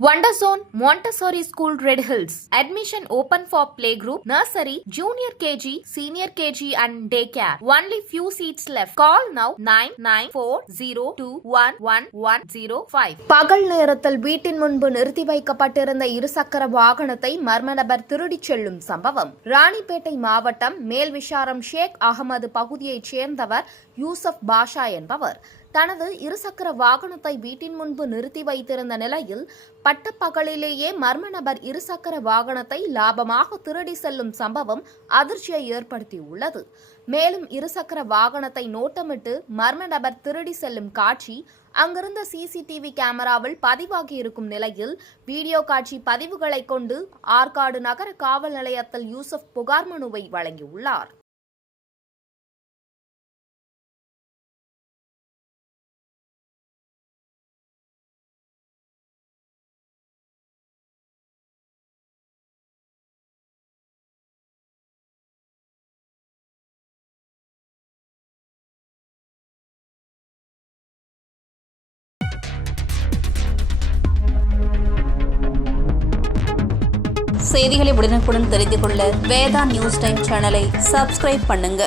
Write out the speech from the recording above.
Wonderzone Montessori School Red Hills. Admission open for playgroup, nursery, junior KG, senior KG and daycare. Only few seats left. Call now 9940211105. பகல் நேரத்தில் வீட்டின் முன்பு நிறுத்தி வைக்கப்பட்டிருந்த இருசக்கர வாகனத்தை மர்ம நபர் திருடிச் செல்லும் சம்பவம். ராணிப்பேட்டை மாவட்டம் மேல்விசாரம் ஷேக் அகமது பகுதியைச் சேர்ந்தவர் யூசப் பாஷா என்பவர் தனது இருசக்கர வாகனத்தை வீட்டின் முன்பு நிறுத்தி வைத்திருந்த நிலையில் பட்டப்பகலிலேயே மர்ம நபர் இருசக்கர வாகனத்தை லாபமாக திருடி செல்லும் சம்பவம் அதிர்ச்சியை ஏற்படுத்தியுள்ளது. மேலும் இருசக்கர வாகனத்தை நோட்டமிட்டு மர்ம நபர் திருடி செல்லும் காட்சி அங்கிருந்த சிசிடிவி கேமராவில் பதிவாகியிருக்கும் நிலையில் வீடியோ காட்சி பதிவுகளை கொண்டு ஆற்காடு நகர காவல் நிலையத்தில் யூசப் புகார் மனுவை வழங்கியுள்ளார். செய்திகளை உடனுக்குடன் தெரிந்து கொள்ள வேதா நியூஸ் டைம் சேனலை சப்ஸ்கிரைப் பண்ணுங்க.